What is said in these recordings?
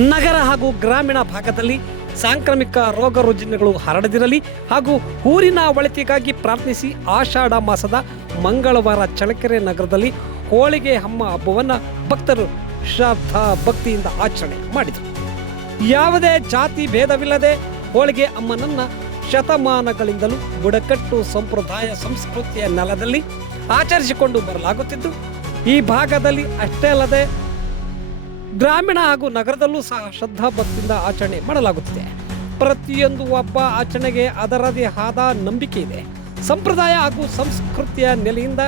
ನಗರ ಹಾಗೂ ಗ್ರಾಮೀಣ ಭಾಗದಲ್ಲಿ ಸಾಂಕ್ರಾಮಿಕ ರೋಗ ರುಜಿನಗಳು ಹರಡದಿರಲಿ ಹಾಗೂ ಊರಿನ ಒಳಿತಿಗಾಗಿ ಪ್ರಾರ್ಥಿಸಿ ಆಷಾಢ ಮಾಸದ ಮಂಗಳವಾರ ಚಳ್ಳಕೆರೆ ನಗರದಲ್ಲಿ ಹೋಳಿಗೆ ಹಬ್ಬವನ್ನು ಭಕ್ತರು ಶ್ರದ್ಧಾ ಭಕ್ತಿಯಿಂದ ಆಚರಣೆ ಮಾಡಿದರು. ಯಾವುದೇ ಜಾತಿ ಭೇದವಿಲ್ಲದೆ ಹೋಳಿಗೆ ಅಮ್ಮನನ್ನ ಶತಮಾನಗಳಿಂದಲೂ ಬುಡಕಟ್ಟು ಸಂಪ್ರದಾಯ ಸಂಸ್ಕೃತಿಯ ನೆಲದಲ್ಲಿ ಆಚರಿಸಿಕೊಂಡು ಬರಲಾಗುತ್ತಿದ್ದು, ಈ ಭಾಗದಲ್ಲಿ ಅಷ್ಟೇ ಅಲ್ಲದೆ ಗ್ರಾಮೀಣ ಹಾಗೂ ನಗರದಲ್ಲೂ ಸಹ ಶ್ರದ್ಧಾ ಭಕ್ತಿಯಿಂದ ಆಚರಣೆ ಮಾಡಲಾಗುತ್ತಿದೆ. ಪ್ರತಿಯೊಂದು ಹಬ್ಬ ಆಚರಣೆಗೆ ಅದರದೇ ಆದ ನಂಬಿಕೆ ಇದೆ. ಸಂಪ್ರದಾಯ ಹಾಗೂ ಸಂಸ್ಕೃತಿಯ ನೆಲೆಯಿಂದ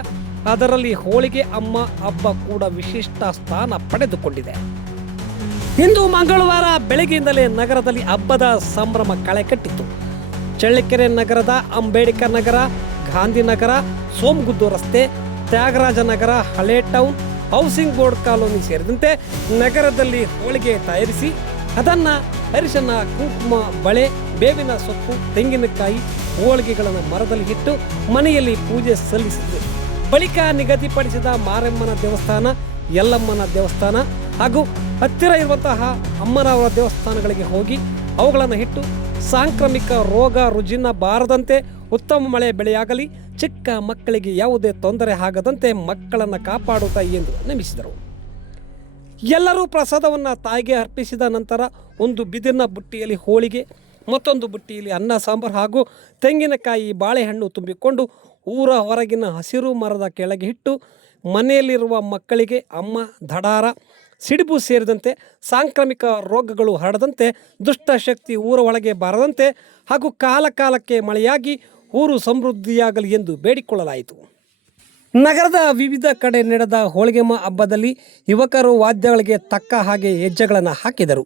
ಅದರಲ್ಲಿ ಹೋಳಿಗೆ ಅಮ್ಮ ಹಬ್ಬ ಕೂಡ ವಿಶಿಷ್ಟ ಸ್ಥಾನ ಪಡೆದುಕೊಂಡಿದೆ. ಇಂದು ಮಂಗಳವಾರ ಬೆಳಗ್ಗೆಯಿಂದಲೇ ನಗರದಲ್ಲಿ ಹಬ್ಬದ ಸಂಭ್ರಮ ಕಳೆಕಟ್ಟಿತ್ತು. ಚಳ್ಳಕೆರೆ ನಗರದ ಅಂಬೇಡ್ಕರ್ ನಗರ, ಗಾಂಧಿನಗರ, ಸೋಮಗುದ್ದು ರಸ್ತೆ, ತ್ಯಾಗರಾಜನಗರ, ಹಳೆ ಟೌನ್, ಹೌಸಿಂಗ್ ಬೋರ್ಡ್ ಕಾಲೋನಿ ಸೇರಿದಂತೆ ನಗರದಲ್ಲಿ ಹೋಳಿಗೆ ತಯಾರಿಸಿ ಅದನ್ನು ಅರಿಶಿನ, ಕುಂಕುಮ, ಬಳೆ, ಬೇವಿನ ಸೊಪ್ಪು, ತೆಂಗಿನಕಾಯಿ, ಹೋಳಿಗೆಗಳನ್ನು ಮರದಲ್ಲಿ ಇಟ್ಟು ಮನೆಯಲ್ಲಿ ಪೂಜೆ ಸಲ್ಲಿಸಿದರು. ಬಳಿಕ ನಿಗದಿಪಡಿಸಿದ ಮಾರಮ್ಮನ ದೇವಸ್ಥಾನ, ಯಲ್ಲಮ್ಮನ ದೇವಸ್ಥಾನ ಹಾಗೂ ಹತ್ತಿರ ಇರುವಂತಹ ಅಮ್ಮನವರ ದೇವಸ್ಥಾನಗಳಿಗೆ ಹೋಗಿ ಅವುಗಳನ್ನು ಇಟ್ಟು ಸಾಂಕ್ರಾಮಿಕ ರೋಗ ರುಜಿನ ಬಾರದಂತೆ, ಉತ್ತಮ ಮಳೆ ಬೆಳೆಯಾಗಲಿ, ಚಿಕ್ಕ ಮಕ್ಕಳಿಗೆ ಯಾವುದೇ ತೊಂದರೆ ಆಗದಂತೆ ಮಕ್ಕಳನ್ನು ಕಾಪಾಡುತ್ತಾ ಎಂದು ನಮಿಸಿದರು. ಎಲ್ಲರೂ ಪ್ರಸಾದವನ್ನು ತಾಯಿಗೆ ಅರ್ಪಿಸಿದ ನಂತರ ಒಂದು ಬಿದಿರಿನ ಬುಟ್ಟಿಯಲ್ಲಿ ಹೋಳಿಗೆ, ಮತ್ತೊಂದು ಬುಟ್ಟಿಯಲ್ಲಿ ಅನ್ನ ಸಾಂಬಾರು ಹಾಗೂ ತೆಂಗಿನಕಾಯಿ, ಬಾಳೆಹಣ್ಣು ತುಂಬಿಕೊಂಡು ಊರ ಹೊರಗಿನ ಹಸಿರು ಮರದ ಕೆಳಗೆ ಇಟ್ಟು ಮನೆಯಲ್ಲಿರುವ ಮಕ್ಕಳಿಗೆ ಅಮ್ಮ ದಡಾರ, ಸಿಡಿಬು ಸೇರಿದಂತೆ ಸಾಂಕ್ರಾಮಿಕ ರೋಗಗಳು ಹರಡದಂತೆ, ದುಷ್ಟಶಕ್ತಿ ಊರ ಒಳಗೆ ಬಾರದಂತೆ ಹಾಗೂ ಕಾಲಕಾಲಕ್ಕೆ ಮಳೆಯಾಗಿ ಊರು ಸಮೃದ್ಧಿಯಾಗಲಿ ಎಂದು ಬೇಡಿಕೊಳ್ಳಲಾಯಿತು. ನಗರದ ವಿವಿಧ ಕಡೆ ನಡೆದ ಹೋಳಿಗೆಮ್ಮ ಹಬ್ಬದಲ್ಲಿ ಯುವಕರು ವಾದ್ಯಗಳಿಗೆ ತಕ್ಕ ಹಾಗೆ ಹೆಜ್ಜೆಗಳನ್ನು ಹಾಕಿದರು.